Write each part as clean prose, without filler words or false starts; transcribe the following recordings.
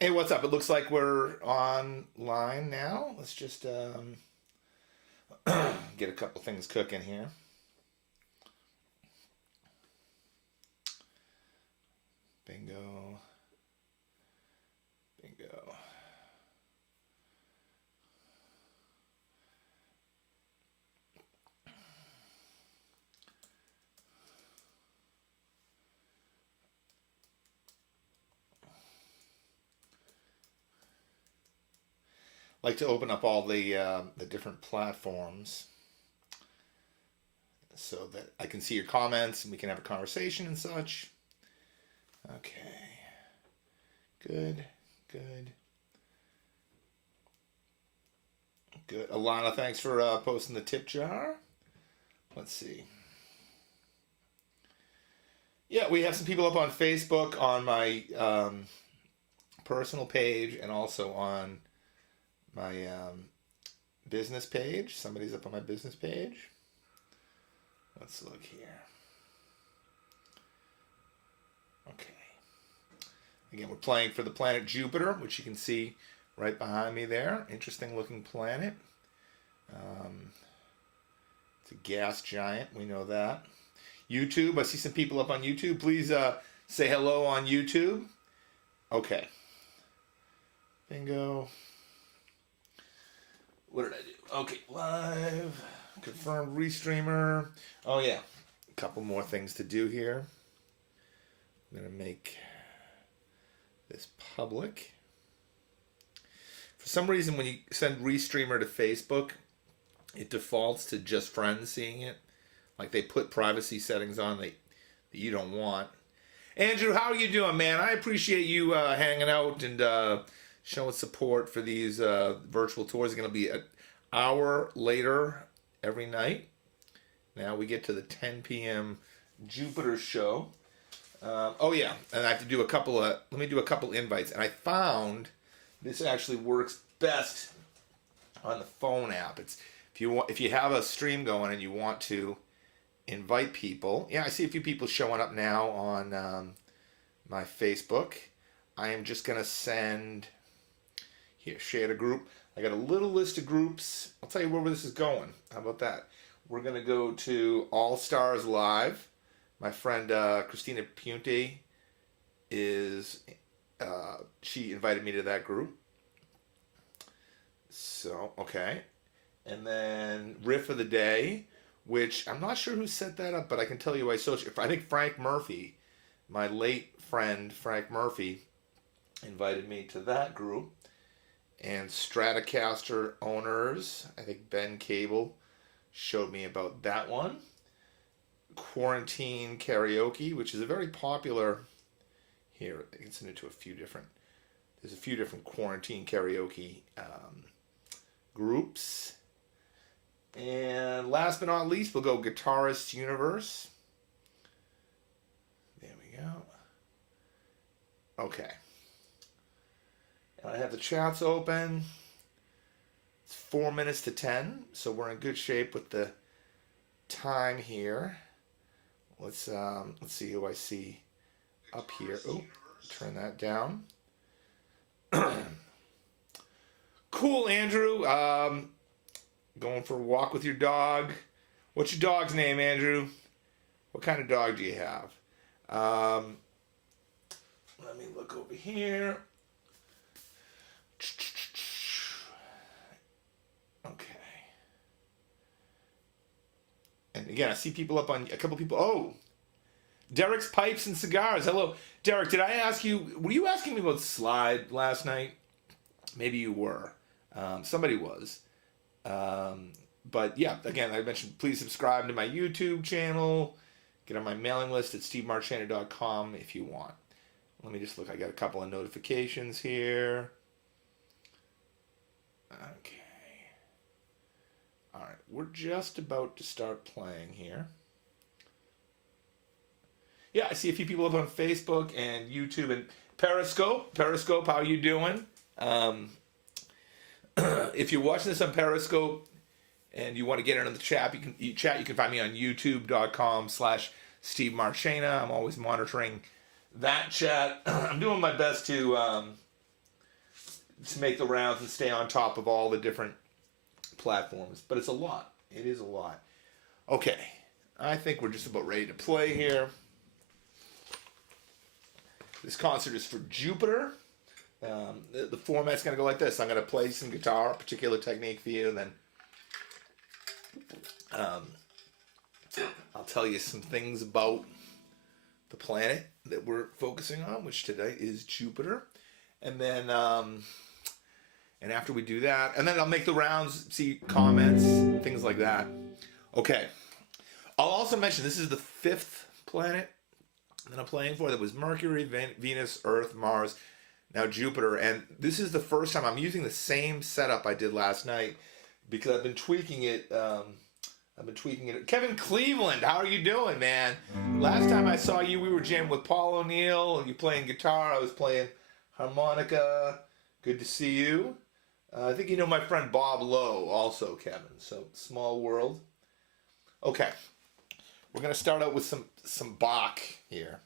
Hey, what's up? It looks like we're online now. Let's just get a couple things cooking here. Bingo, bingo. Like to open up all the different platforms so that I can see your comments and we can have a conversation and such. Okay, good, good, good. Alana, thanks for posting the tip jar. Let's see. Yeah, we have some people up on Facebook on my personal page and also on my business page. Somebody's up on my business page. Let's look here. Okay. Again, we're playing for the planet Jupiter, which you can see right behind me there. Interesting looking planet. Um, it's a gas giant. We know that. YouTube. I see some people up on YouTube. Please say hello on YouTube. Okay. Bingo. What did I do? Okay, live. Confirmed restreamer. Oh, yeah. A couple more things to do here. I'm going to make this public. For some reason, when you send restreamer to Facebook, it defaults to just friends seeing it. Like they put privacy settings on that you don't want. Andrew, how are you doing, man? I appreciate you hanging out and showing support for these virtual tours. It's going to be an hour later every night. Now we get to the 10 p.m. Jupiter show. Oh yeah, and I have to do a couple of. Let me do a couple invites. And I found this actually works best on the phone app. It's if you have a stream going and you want to invite people. Yeah, I see a few people showing up now on my Facebook. I am just gonna send here, share a group. I got a little list of groups. I'll tell you where this is going. How about that? We're gonna go to All Stars Live. My friend Christina Punte is she invited me to that group. So okay, and then Riff of the Day, which I'm not sure who set that up, but I can tell you I think Frank Murphy, my late friend Frank Murphy, invited me to that group. And Stratocaster owners, I think Ben Cable showed me about that one. Quarantine Karaoke, which is a very popular here. I can send it to there's a few different quarantine karaoke groups. And last but not least, we'll go Guitarist Universe. There we go. Okay. And I have the chats open. It's 4 minutes to 10, so we're in good shape with the time here. Let's see who I see up here. Oh, turn that down. Cool, Andrew. Going for a walk with your dog. What's your dog's name, Andrew? What kind of dog do you have? Let me look over here. Okay. And again, I see people up on a couple people. Oh, Derek's Pipes and Cigars. Hello, Derek. Did I ask you? Were you asking me about Slide last night? Maybe you were. Somebody was. But yeah, again, I mentioned please subscribe to my YouTube channel. Get on my mailing list at stevemarchena.com if you want. Let me just look. I got a couple of notifications here. Okay. All right. We're just about to start playing here. Yeah, I see a few people up on Facebook and YouTube and Periscope. Periscope, how you doing? If you're watching this on Periscope and you want to get into the chat, you can find me on youtube.com/Steve Marchena. I'm always monitoring that chat. I'm doing my best to to make the rounds and stay on top of all the different platforms. But it's a lot. It is a lot. Okay, I think we're just about ready to play here. This concert is for Jupiter. The format's going to go like this. I'm going to play some guitar, a particular technique for you, and then I'll tell you some things about the planet that we're focusing on, which today is Jupiter. And then, and after we do that, and then I'll make the rounds, see comments, things like that. Okay. I'll also mention this is the 5th planet that I'm playing for. That was Mercury, Venus, Earth, Mars, now Jupiter. And this is the first time I'm using the same setup I did last night because I've been tweaking it. Kevin Cleveland, how are you doing, man? Last time I saw you, we were jamming with Paul O'Neill. You playing guitar, I was playing harmonica. Good to see you. I think you know my friend Bob Lowe also, Kevin. So, small world. Okay. We're going to start out with some Bach here.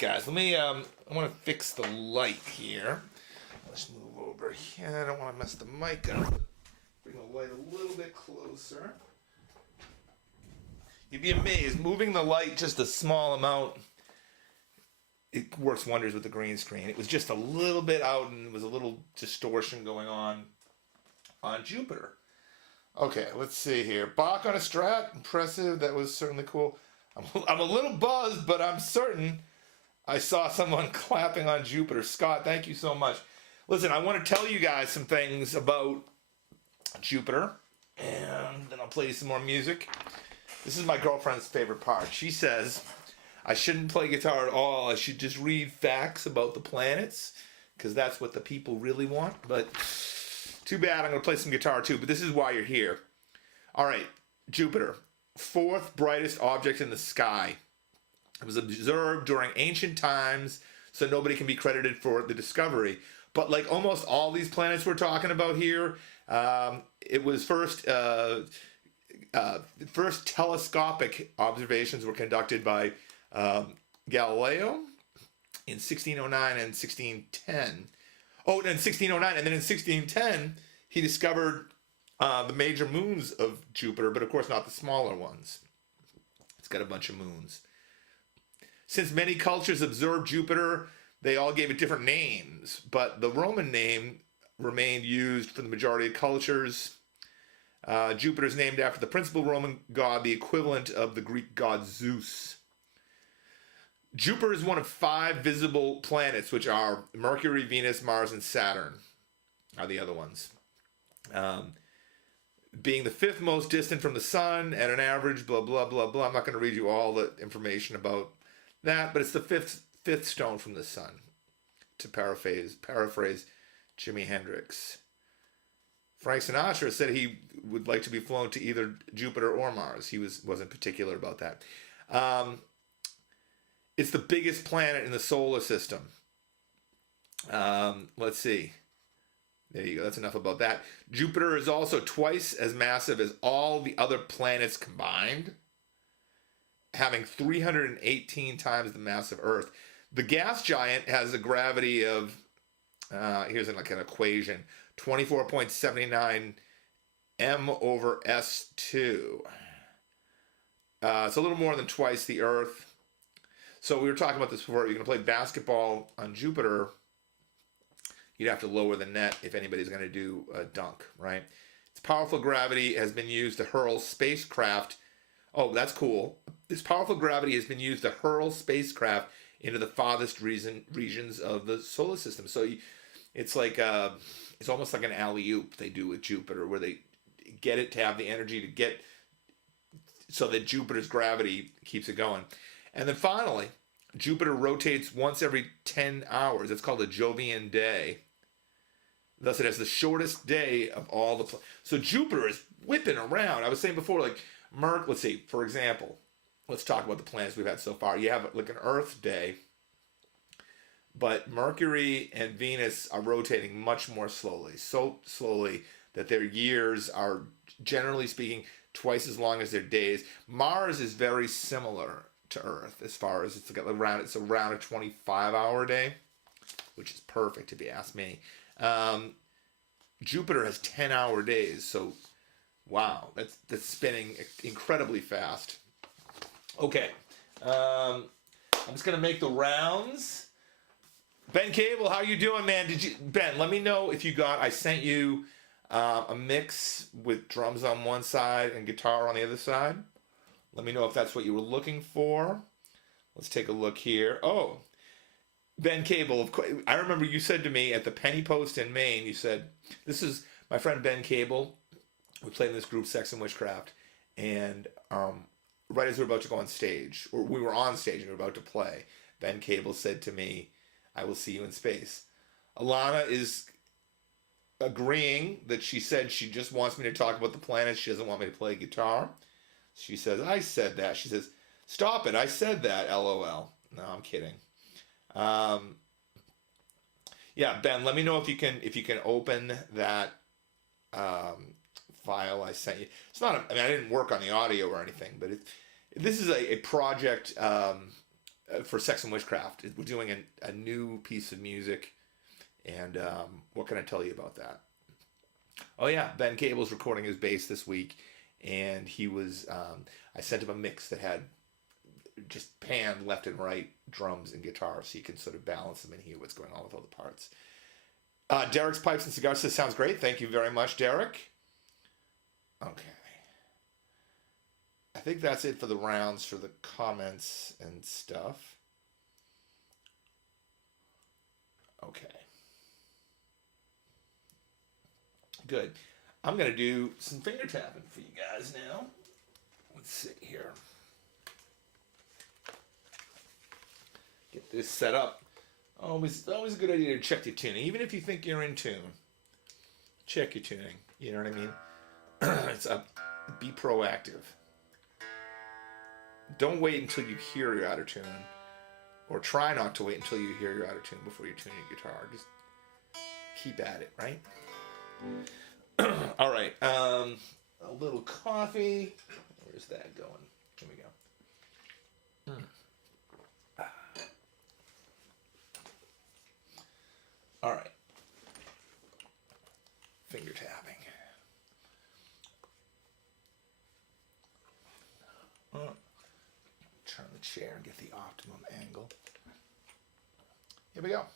guys. Let me. I want to fix the light here. Let's move over here. I don't want to mess the mic up. Bring the light a little bit closer. You'd be amazed. Moving the light just a small amount, it works wonders with the green screen. It was just a little bit out, and there was a little distortion going on Jupiter. Okay, let's see here. Bach on a Strat, impressive. That was certainly cool. I'm a little buzzed, but I'm certain I saw someone clapping on Jupiter. Scott, thank you so much. Listen, I want to tell you guys some things about Jupiter, and then I'll play you some more music. This is my girlfriend's favorite part. She says I shouldn't play guitar at all. I should just read facts about the planets, because that's what the people really want. But too bad, I'm going to play some guitar too, but this is why you're here. All right, Jupiter, fourth brightest object in the sky. It was observed during ancient times, so nobody can be credited for the discovery. But like almost all these planets we're talking about here, it was first telescopic observations were conducted by Galileo in 1609 and 1610. Oh, in 1609, and then in 1610, he discovered the major moons of Jupiter, but of course not the smaller ones. It's got a bunch of moons. Since many cultures observed Jupiter, they all gave it different names, but the Roman name remained used for the majority of cultures. Jupiter is named after the principal Roman god, the equivalent of the Greek god Zeus. Jupiter is one of 5 visible planets, which are Mercury, Venus, Mars, and Saturn are the other ones. Being the 5th most distant from the sun at an average, blah, blah, blah, blah. I'm not going to read you all the information about that, but it's the fifth stone from the sun, to paraphrase Jimi Hendrix. Frank Sinatra said he would like to be flown to either Jupiter or Mars. He wasn't particular about that. It's the biggest planet in the solar system. Let's see. There you go. That's enough about that. Jupiter is also twice as massive as all the other planets combined, having 318 times the mass of Earth. The gas giant has a gravity of, here's like an equation, 24.79 m over s2. It's a little more than twice the Earth. So we were talking about this before. You're going to play basketball on Jupiter, you'd have to lower the net if anybody's going to do a dunk, right? Its powerful gravity has been used to hurl spacecraft. Oh, that's cool. This powerful gravity has been used to hurl spacecraft into the farthest regions of the solar system. So it's like it's almost like an alley-oop they do with Jupiter, where they get it to have the energy to get so that Jupiter's gravity keeps it going. And then finally, Jupiter rotates once every 10 hours. It's called a Jovian day. Thus, it has the shortest day of all the so Jupiter is whipping around. I was saying before, like let's see, for example, let's talk about the planets we've had so far. You have like an Earth day, but Mercury and Venus are rotating much more slowly. So slowly that their years are, generally speaking, twice as long as their days. Mars is very similar to Earth as far as it's around a 25-hour day, which is perfect if you ask me. Jupiter has 10-hour days, so wow, that's spinning incredibly fast. Okay, I'm just gonna make the rounds. Ben Cable, how you doing, man? Ben? Let me know if you got. I sent you a mix with drums on one side and guitar on the other side. Let me know if that's what you were looking for. Let's take a look here. Oh, Ben Cable. Of course, I remember you said to me at the Penny Post in Maine, you said, this is my friend Ben Cable. We played in this group, Sex and Witchcraft. And right as we were about to go on stage, or we were on stage and we were about to play, Ben Cable said to me, I will see you in space. Alana is agreeing that she said she just wants me to talk about the planets. She doesn't want me to play guitar. She says, I said that. She says, stop it. I said that, LOL. No, I'm kidding. Yeah, Ben, let me know if you can open that file I sent you. It's not, I didn't work on the audio or anything, but this is a project for Sex and Witchcraft. We're doing a new piece of music, and what can I tell you about that? Oh yeah, Ben Cable's recording his bass this week, and he was. I sent him a mix that had just pan left and right drums and guitar, so you can sort of balance them and hear what's going on with all the parts. Derek's Pipes and Cigars says, sounds great. Thank you very much, Derek. Okay. I think that's it for the rounds for the comments and stuff. Okay. Good. I'm going to do some finger tapping for you guys now. Let's see here. Get this set up. Always a good idea to check your tuning. Even if you think you're in tune, check your tuning. You know what I mean? Be proactive. Don't wait until you hear you're out of tune. Or try not to wait until you hear you're out of tune before you tune your guitar. Just keep at it, right? All right. A little coffee. Where's that going? Here we go. All right. Finger tapping. Turn the chair and get the optimum angle. Here we go.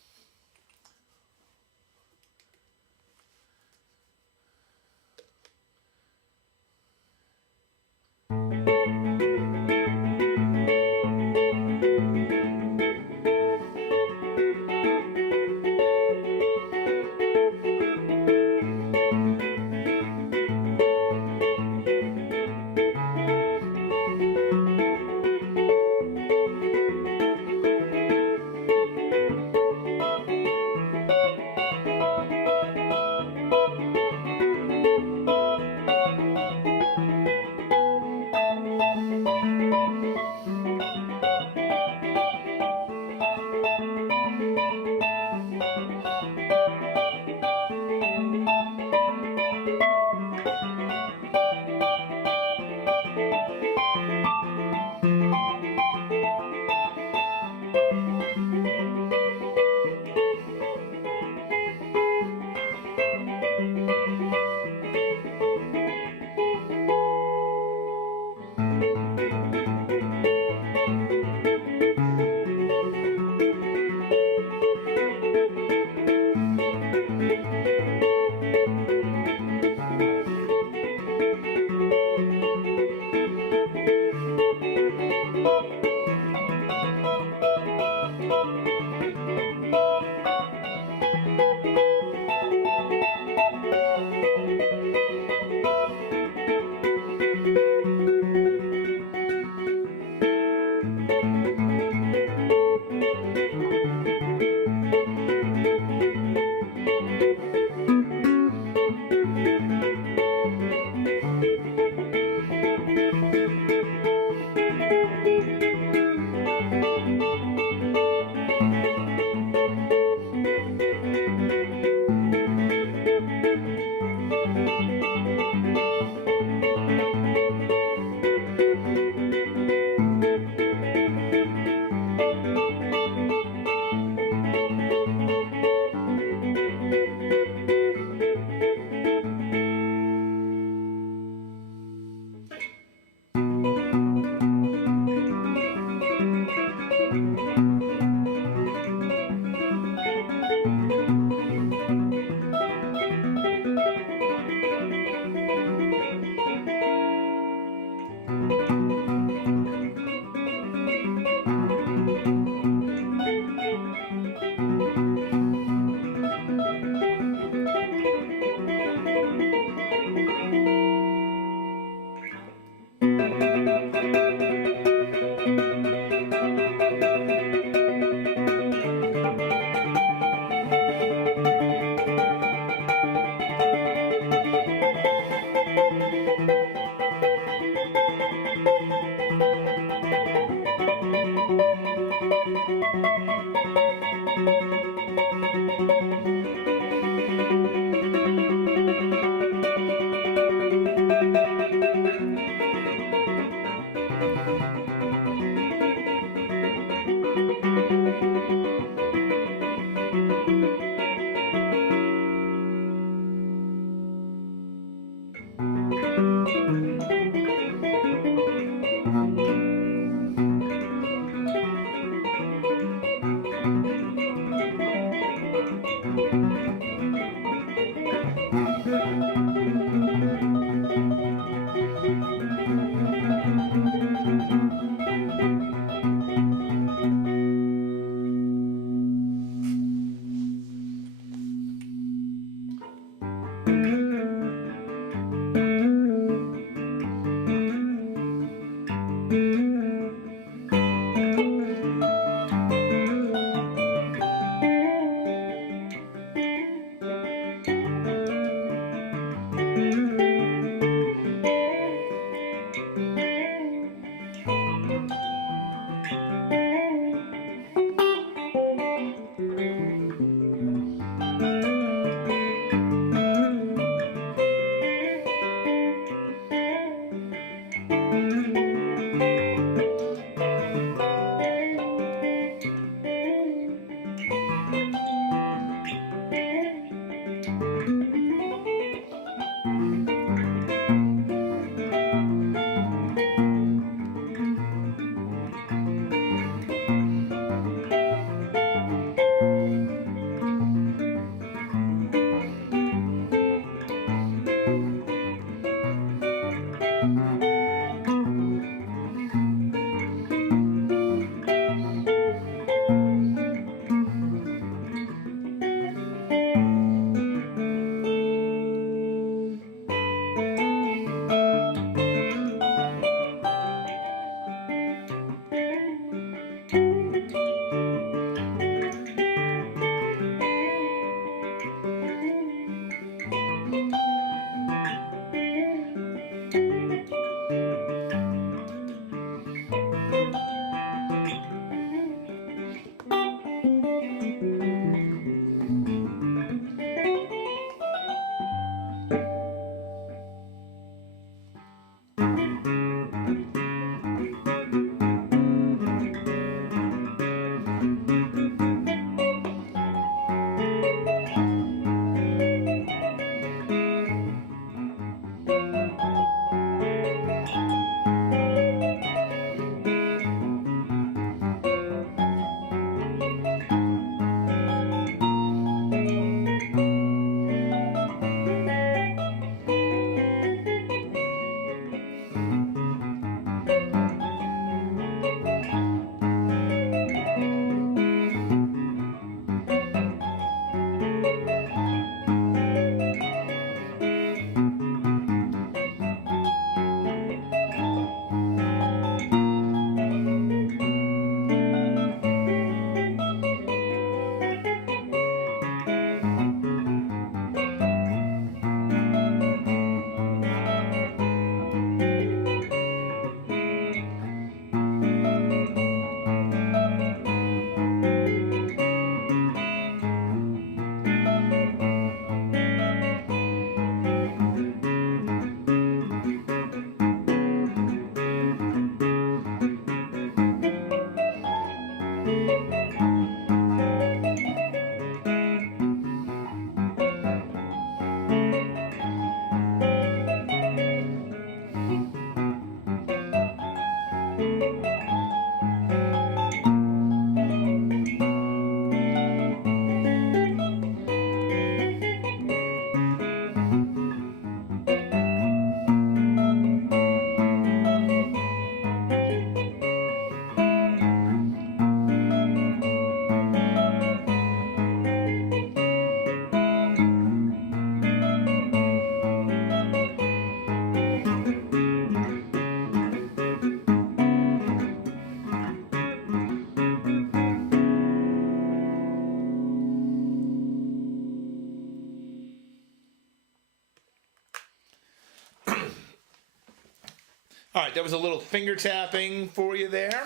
All right, that was a little finger tapping for you there.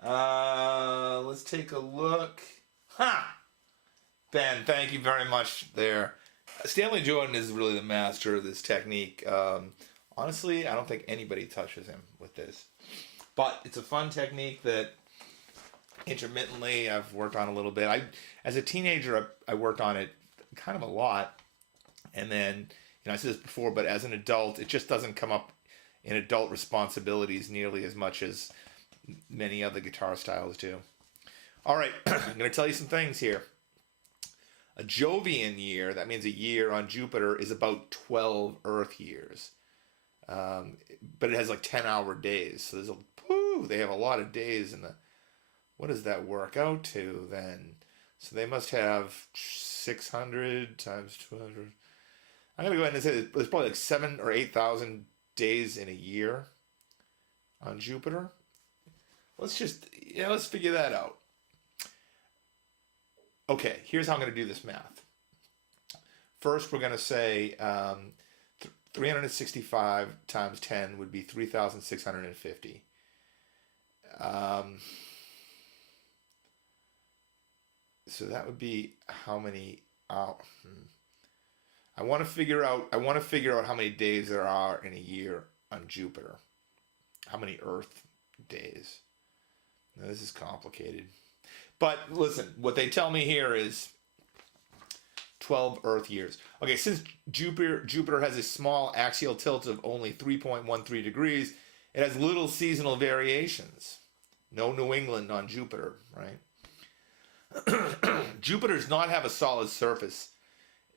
Let's take a look. Ha! Ben, thank you very much there. Stanley Jordan is really the master of this technique. Honestly, I don't think anybody touches him with this. But it's a fun technique that intermittently I've worked on a little bit. As a teenager, I worked on it kind of a lot. And then, I said this before, but as an adult, it just doesn't come up in adult responsibilities nearly as much as many other guitar styles do. All right, I'm going to tell you some things here. A Jovian year, that means a year on Jupiter, is about 12 Earth years. But it has like 10-hour days. So they have a lot of days in the. What does that work out to then? So they must have 600 times 200. I'm gonna go ahead and say there's probably like 7 or 8,000 days in a year on Jupiter. Let's figure that out. Okay, here's how I'm gonna do this math. First, we're gonna say 365 times 10 would be 3,650. So that would be how many hours. I want to figure out how many days there are in a year on Jupiter. How many Earth days? Now, this is complicated. But listen, what they tell me here is 12 Earth years. Okay, since Jupiter has a small axial tilt of only 3.13 degrees, it has little seasonal variations. No New England on Jupiter, right? Jupiter does not have a solid surface,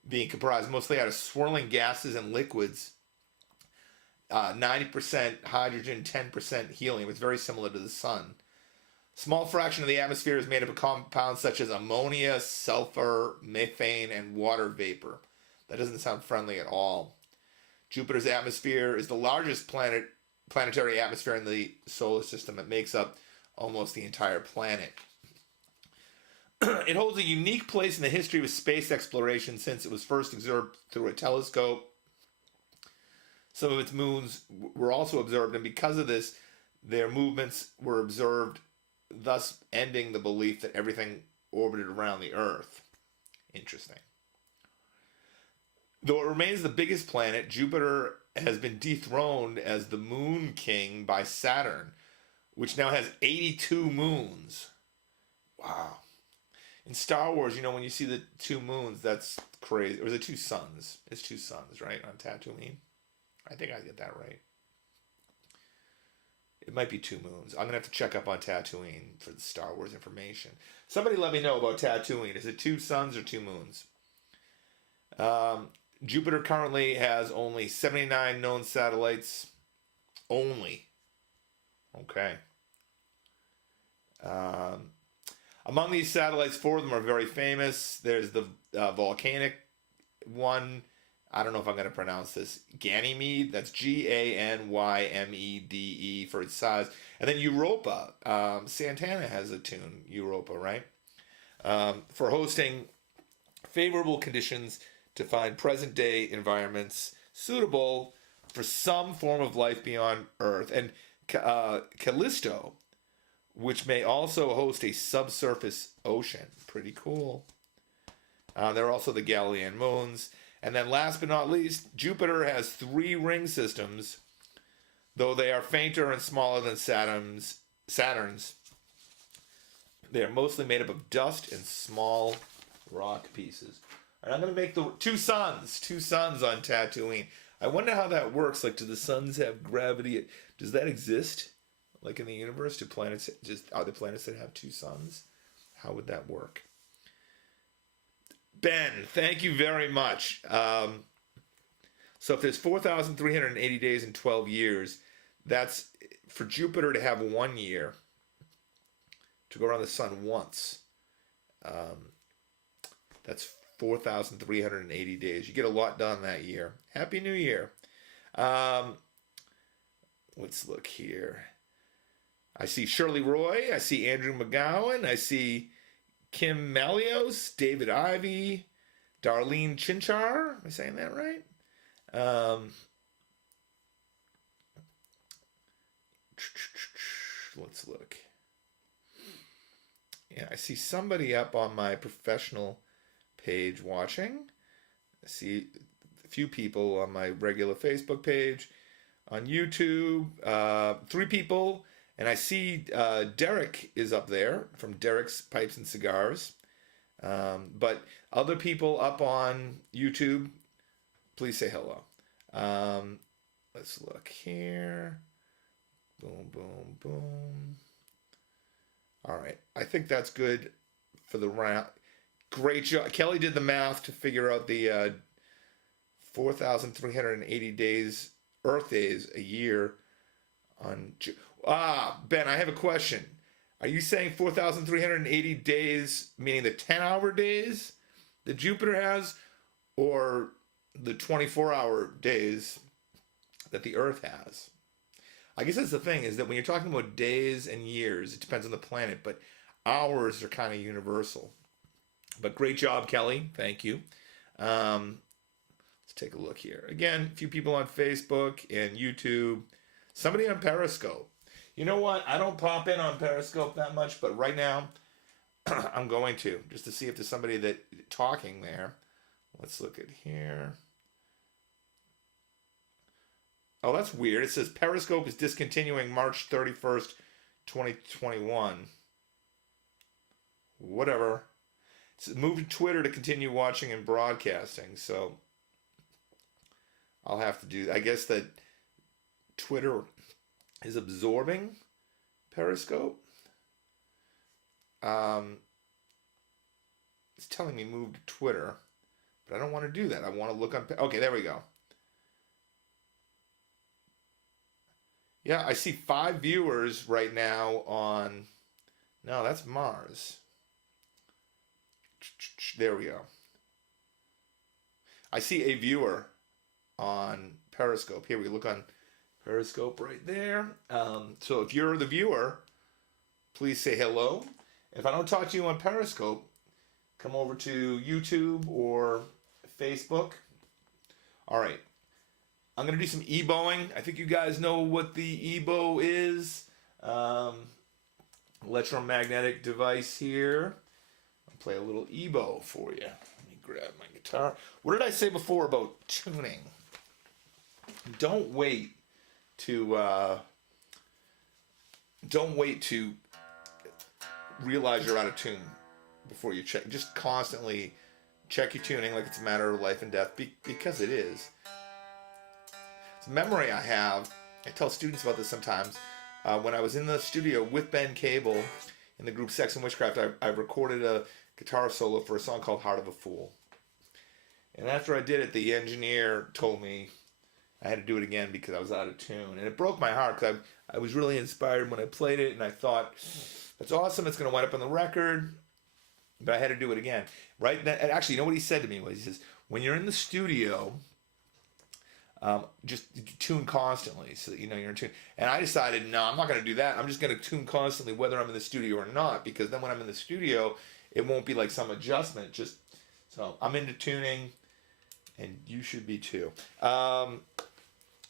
being comprised mostly out of swirling gases and liquids. 90% hydrogen, 10% helium. It's very similar to the sun. Small fraction of the atmosphere is made up of compounds such as ammonia, sulfur, methane, and water vapor. That doesn't sound friendly at all. Jupiter's atmosphere is the largest planetary atmosphere in the solar system. It makes up almost the entire planet. It holds a unique place in the history of space exploration since it was first observed through a telescope. Some of its moons were also observed, and because of this, their movements were observed, thus ending the belief that everything orbited around the Earth. Interesting. Though it remains the biggest planet, Jupiter has been dethroned as the moon king by Saturn, which now has 82 moons. Wow. In Star Wars, when you see the 2 moons, that's crazy. Or is it 2 suns? It's 2 suns, right, on Tatooine? I think I get that right. It might be 2 moons. I'm going to have to check up on Tatooine for the Star Wars information. Somebody let me know about Tatooine. Is it 2 suns or 2 moons? Jupiter currently has only 79 known satellites. Only. Okay. Among these satellites, 4 of them are very famous. There's the volcanic one. I don't know if I'm going to pronounce this. Ganymede. That's Ganymede for its size. And then Europa. Santana has a tune, Europa, right? For hosting favorable conditions to find present-day environments suitable for some form of life beyond Earth. And Callisto, which may also host a subsurface ocean. Pretty cool. There are also the Galilean moons. And then last but not least, Jupiter has 3 ring systems, though they are fainter and smaller than Saturn's. They are mostly made up of dust and small rock pieces. And I'm going to make the 2 suns on Tatooine. I wonder how that works. Like, do the suns have gravity? Does that exist? Like in the universe, are there planets that have 2 suns? How would that work? Ben, thank you very much. So if there's 4,380 days in 12 years, that's for Jupiter to have 1 year to go around the sun once. That's 4,380 days. You get a lot done that year. Happy New Year. Let's look here. I see Shirley Roy. I see Andrew McGowan. I see Kim Malios, David Ivey, Darlene Chinchar. Am I saying that right? Let's look. Yeah, I see somebody up on my professional page watching. I see a few people on my regular Facebook page. On YouTube, 3 people. And I see Derek is up there from Derek's Pipes and Cigars. But other people up on YouTube, please say hello. Let's look here. Boom, boom, boom. All right. I think that's good for the round. Great job. Kelly did the math to figure out the 4,380 days, Earth days a year on. Ben, I have a question. Are you saying 4,380 days, meaning the 10-hour days that Jupiter has, or the 24-hour days that the Earth has? I guess that's the thing, is that when you're talking about days and years, it depends on the planet, but hours are kind of universal. But great job, Kelly. Thank you. Let's take a look here. Again, a few people on Facebook and YouTube. Somebody on Periscope. You know what? I don't pop in on Periscope that much, but right now I'm going to, just to see if there's somebody that talking there. Let's look at here. Oh, that's weird. It says Periscope is discontinuing March 31st, 2021. Whatever. It's moved to Twitter to continue watching and broadcasting, so I'll have to do. I guess that Twitter is absorbing Periscope. It's telling me move to Twitter, but I don't want to do that. I want to look on. Okay, there we go. Yeah, I see 5 viewers right now on. No, that's Mars. There we go. I see a viewer on Periscope. Here we look on Periscope right there. So if you're the viewer, please say hello. If I don't talk to you on Periscope, come over to YouTube or Facebook. All right. I'm going to do some EBOing. I think you guys know what the EBO is. Electromagnetic device here. I'll play a little EBO for you. Let me grab my guitar. What did I say before about tuning? Don't wait to realize you're out of tune before you check. Just constantly check your tuning like it's a matter of life and death, because it is. It's a memory I have. I tell students about this sometimes. When I was in the studio with Ben Cable in the group Sex and Witchcraft, I recorded a guitar solo for a song called Heart of a Fool. And after I did it, the engineer told me I had to do it again because I was out of tune. And it broke my heart because I was really inspired when I played it, and I thought, that's awesome, it's going to wind up on the record. But I had to do it again. Right? And actually, you know what he said to me? He says, when you're in the studio, just tune constantly so that you know you're in tune. And I decided, no, I'm not going to do that. I'm just going to tune constantly whether I'm in the studio or not, because then when I'm in the studio, it won't be like some adjustment. So I'm into tuning, and you should be too.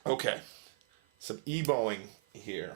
Okay, some EBOing here.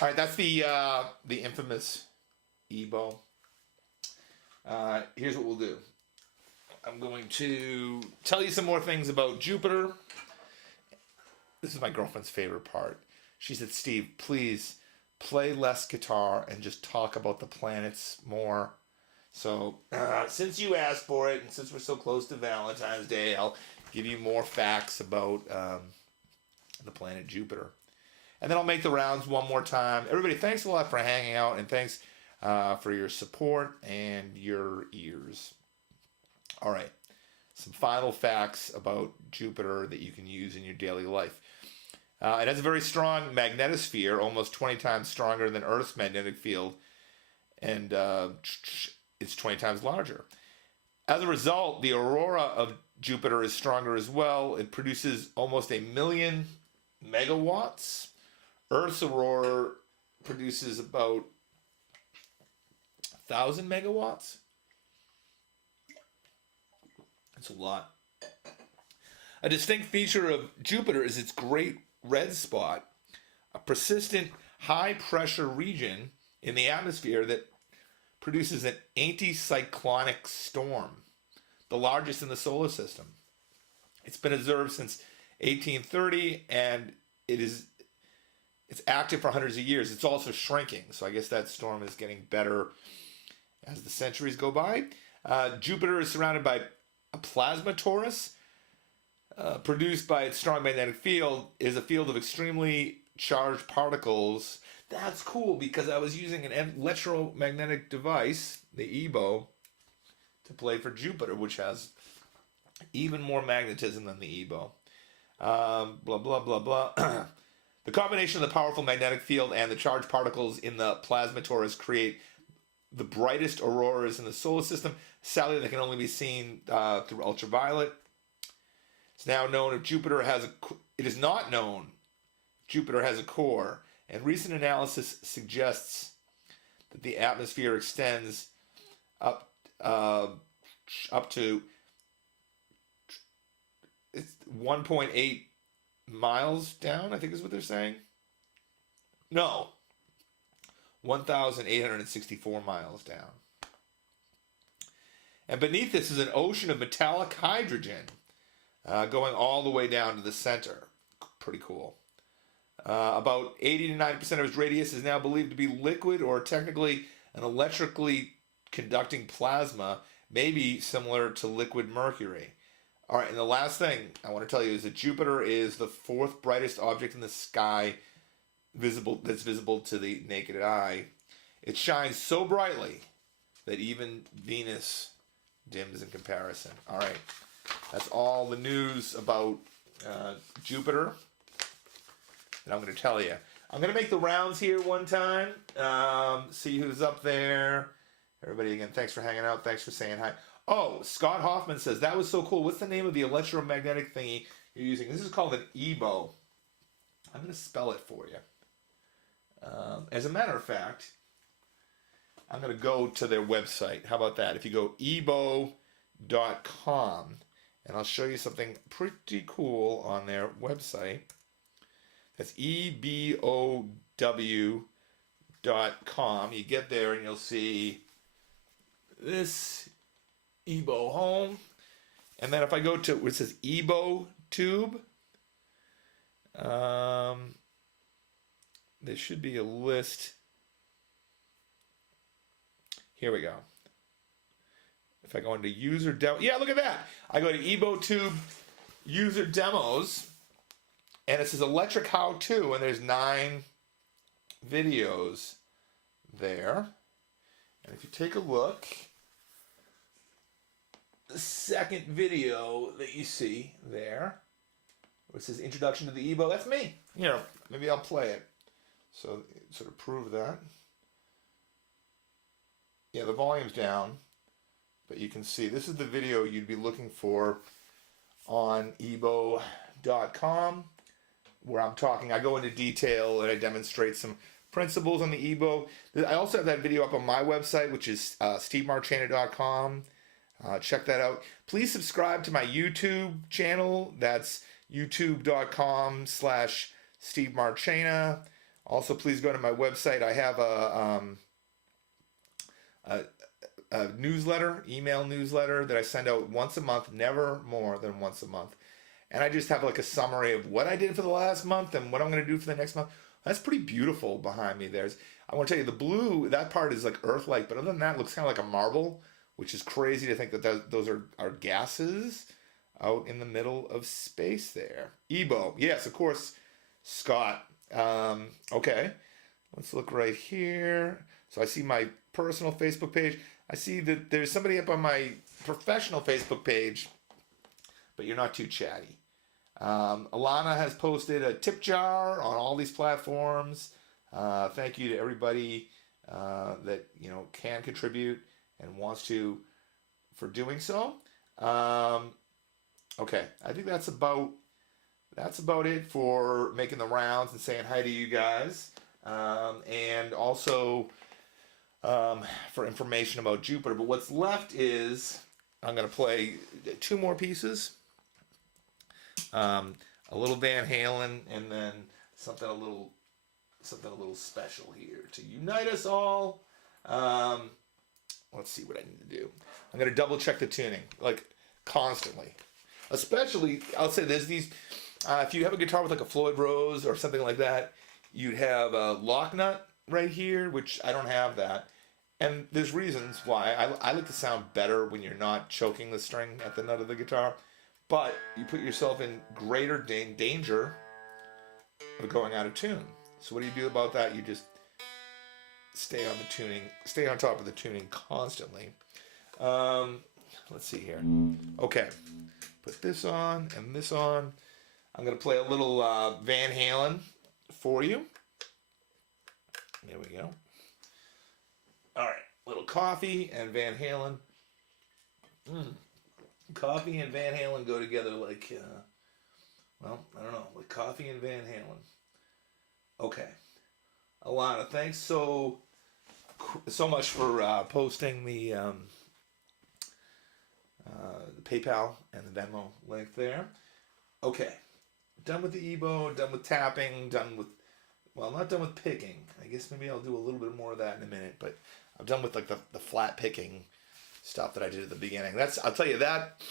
All right, that's the infamous EBO. Here's what we'll do. I'm going to tell you some more things about Jupiter. This is my girlfriend's favorite part. She said, Steve, please play less guitar and just talk about the planets more. So since you asked for it, and since we're so close to Valentine's Day, I'll give you more facts about the planet Jupiter. And then I'll make the rounds one more time. Everybody, thanks a lot for hanging out, and thanks for your support and your ears. All right, some final facts about Jupiter that you can use in your daily life. It has a very strong magnetosphere, almost 20 times stronger than Earth's magnetic field, and it's 20 times larger. As a result, the aurora of Jupiter is stronger as well. It produces almost 1 million megawatts. Earth's aurora produces about 1,000 megawatts. That's a lot. A distinct feature of Jupiter is its great red spot, a persistent high-pressure region in the atmosphere that produces an anticyclonic storm, the largest in the solar system. It's been observed since 1830, and it's active for hundreds of years. It's also shrinking, so I guess that storm is getting better as the centuries go by. Jupiter is surrounded by a plasma torus, produced by its strong magnetic field, is a field of extremely charged particles. That's cool, because I was using an electromagnetic device, the EBO, to play for Jupiter, which has even more magnetism than the EBO. Blah, blah, blah, blah. The combination of the powerful magnetic field and the charged particles in the plasma torus create the brightest auroras in the solar system. Sadly, they can only be seen through ultraviolet. It's now known if Jupiter has it is not known Jupiter has a core, and recent analysis suggests that the atmosphere extends up to it's 1.8 miles down, I think is what they're saying. No, 1,864 miles down. And beneath this is an ocean of metallic hydrogen going all the way down to the center. Pretty cool. About 80 to 90% of its radius is now believed to be liquid or technically an electrically conducting plasma, maybe similar to liquid mercury. All right, and the last thing I want to tell you is that Jupiter is the fourth brightest object in the sky that's visible to the naked eye. It shines so brightly that even Venus dims in comparison. All right, that's all the news about Jupiter that I'm going to tell you. I'm going to make the rounds here one time, see who's up there. Everybody, again, thanks for hanging out. Thanks for saying hi. Oh, Scott Hoffman says, that was so cool. What's the name of the electromagnetic thingy you're using? This is called an EBO. I'm going to spell it for you. As a matter of fact, I'm going to go to their website. How about that? If you go ebo.com, and I'll show you something pretty cool on their website. That's ebow.com. You get there and you'll see this EBO home. And then if I go to where it says EBO tube, there should be a list. Here we go. If I go into user demo, yeah, look at that. I go to EBO tube user demos, and it says electric how-to, and there's 9 videos there. And if you take a look, the second video that you see there, which says introduction to the EBO, that's me. You know, maybe I'll play it. So sort of prove that. Yeah, the volume's down, but you can see this is the video you'd be looking for on ebo.com, where I'm talking. I go into detail and I demonstrate some principles on the EBO. I also have that video up on my website, which is stevemarchena.com. Check that out. Please subscribe to my YouTube channel. That's youtube.com/Steve Marchena. Also, please go to my website. I have a newsletter, email newsletter that I send out once a month, never more than once a month. And I just have like a summary of what I did for the last month and what I'm going to do for the next month. That's pretty beautiful behind me. I want to tell you, the blue, that part is like Earth-like, but other than that, it looks kind of like a marble, which is crazy to think that those are gases out in the middle of space there. EBO, yes, of course, Scott. Okay, let's look right here. So I see my personal Facebook page. I see that there's somebody up on my professional Facebook page, but you're not too chatty. Alana has posted a tip jar on all these platforms. Thank you to everybody that can contribute and wants to for doing so. Okay, I think that's about it for making the rounds and saying hi to you guys, and also for information about Jupiter. But what's left is I'm going to play 2 more pieces. A little Van Halen, and then something a little special here to unite us all. Let's see what I need to do. I'm going to double check the tuning, like constantly. Especially, I'll say there's these, if you have a guitar with like a Floyd Rose or something like that, you'd have a lock nut right here, which I don't have that. And there's reasons why. I like to sound better when you're not choking the string at the nut of the guitar. But you put yourself in greater danger of going out of tune. So what do you do about that? You just stay on top of the tuning constantly. Let's see here. Okay, put this on and this on. I'm going to play a little Van Halen for you. There we go. All right, little coffee and Van Halen. Coffee and Van Halen go together like Well, I don't know, with coffee and Van Halen. Okay. Alana, thanks so much for posting the PayPal and the Venmo link there. Okay, done with the EBO, done with tapping, done with, well, not done with picking. I guess maybe I'll do a little bit more of that in a minute, but I'm done with like the flat picking stuff that I did at the beginning. I'll tell you that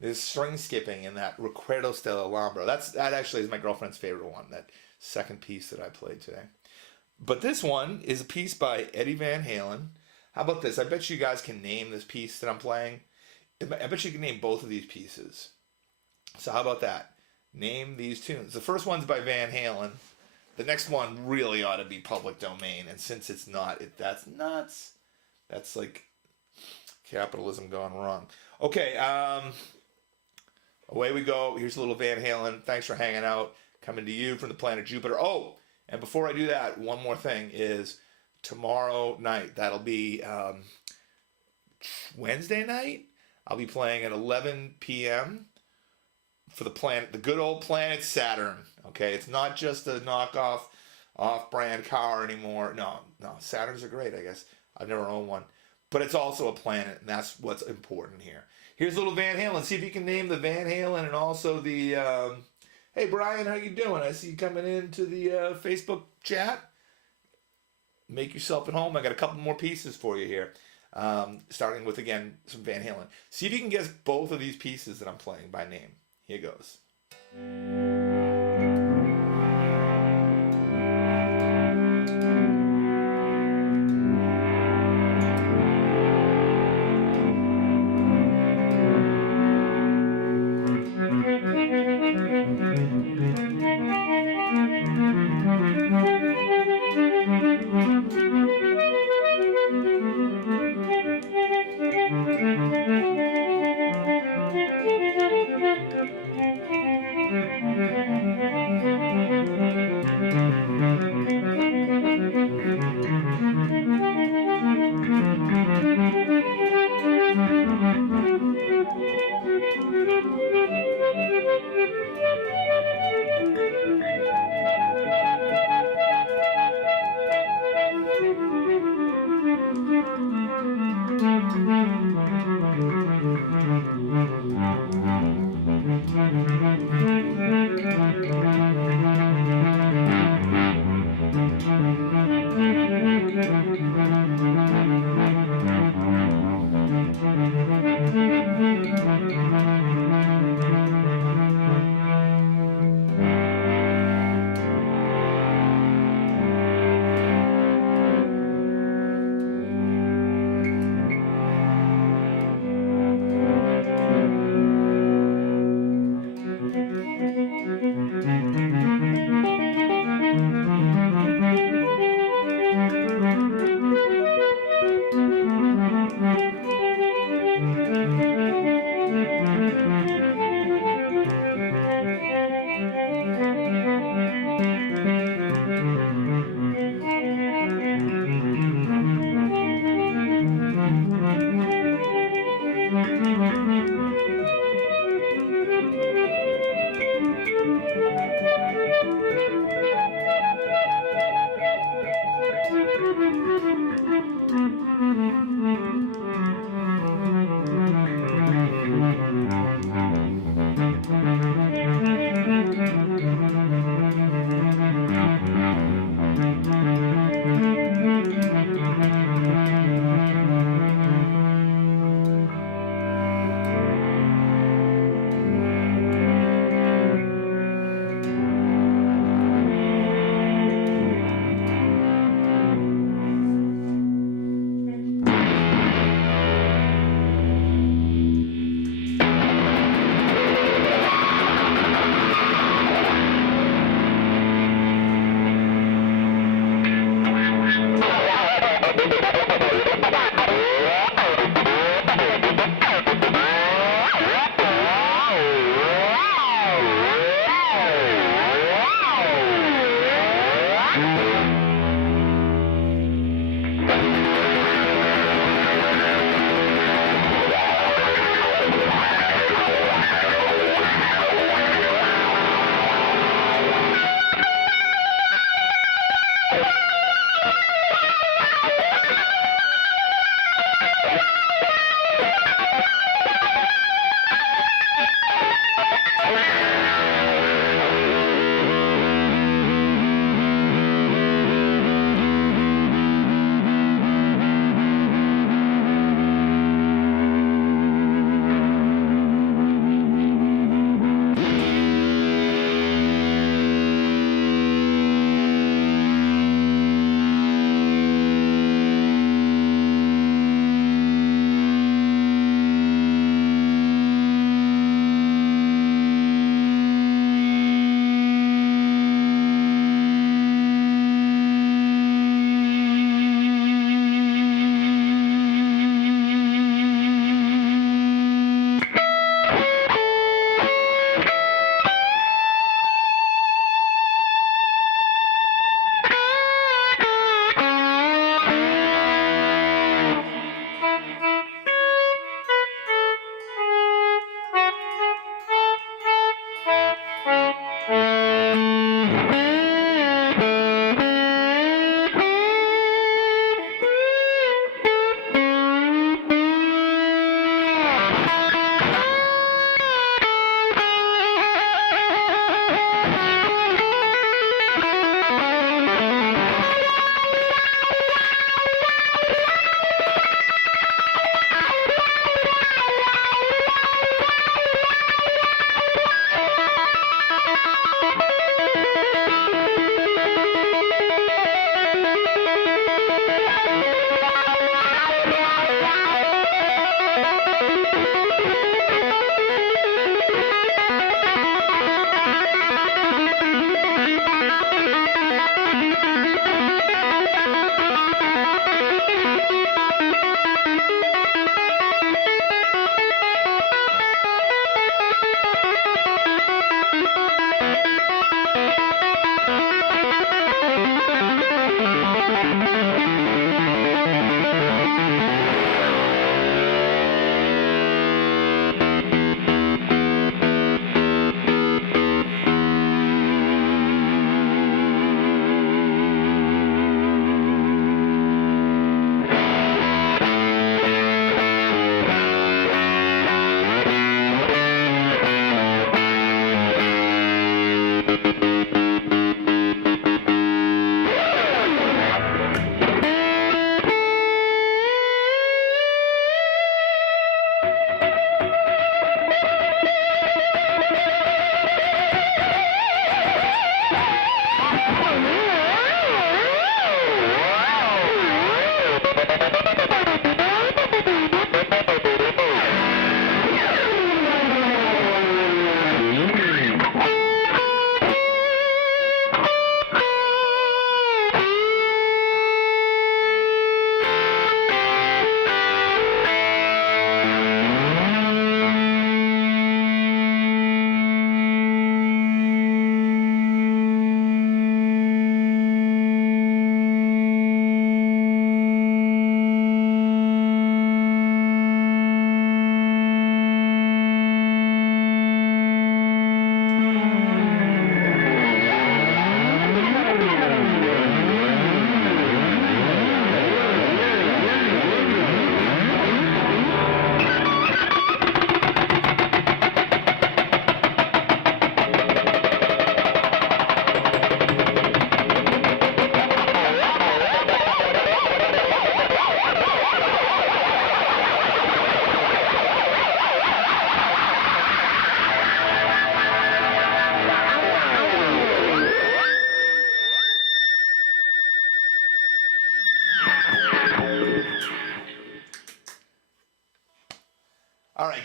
is string skipping in that Recuerdo Stella Alhambra. That actually is my girlfriend's favorite one, that second piece that I played today. But this one is a piece by Eddie Van Halen. How about this? I bet you guys can name this piece that I'm playing. I bet you can name both of these pieces. So how about that? Name these tunes. The first one's by Van Halen. The next one really ought to be public domain. And since it's not, that's nuts. That's like capitalism gone wrong. Okay, away we go. Here's a little Van Halen. Thanks for hanging out. Coming to you from the planet Jupiter. Oh, and before I do that, one more thing is tomorrow night. That'll be Wednesday night. I'll be playing at 11 p.m. for the good old planet Saturn. Okay, it's not just a knockoff, off-brand car anymore. No, Saturns are great, I guess. I've never owned one. But it's also a planet, and that's what's important here. Here's a little Van Halen. See if you can name the Van Halen and also the... hey, Brian, how you doing? I see you coming into the Facebook chat. Make yourself at home. I got a couple more pieces for you here. Starting with, again, some Van Halen. See if you can guess both of these pieces that I'm playing by name. Here goes.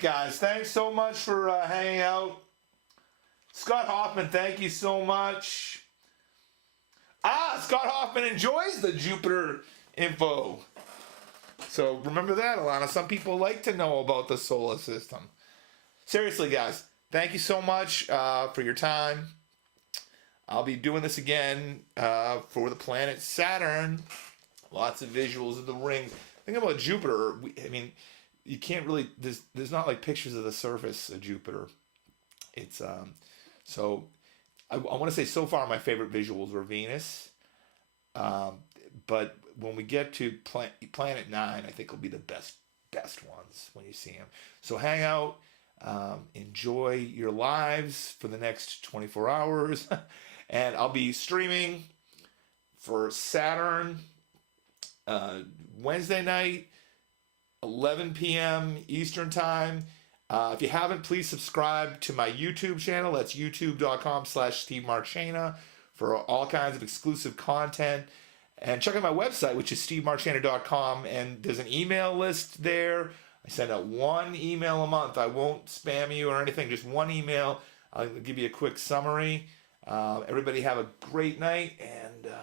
guys. Thanks so much for hanging out. Scott Hoffman, thank you so much. Scott Hoffman enjoys the Jupiter info. So remember that, Alana. Some people like to know about the solar system. Seriously, guys, thank you so much for your time. I'll be doing this again for the planet Saturn. Lots of visuals of the rings. Think about Jupiter. I mean, you can't really. There's not like pictures of the surface of Jupiter. It's so. I want to say so far my favorite visuals were Venus, but when we get to Planet 9, I think will be the best ones when you see them. So hang out, enjoy your lives for the next 24 hours, and I'll be streaming for Saturn Wednesday night, 11 p.m. Eastern Time. If you haven't, please subscribe to my YouTube channel. That's youtube.com/Steve Marchena for all kinds of exclusive content. And check out my website, which is stevemarchena.com. And there's an email list there. I send out one email a month. I won't spam you or anything, just one email. I'll give you a quick summary. Everybody have a great night, and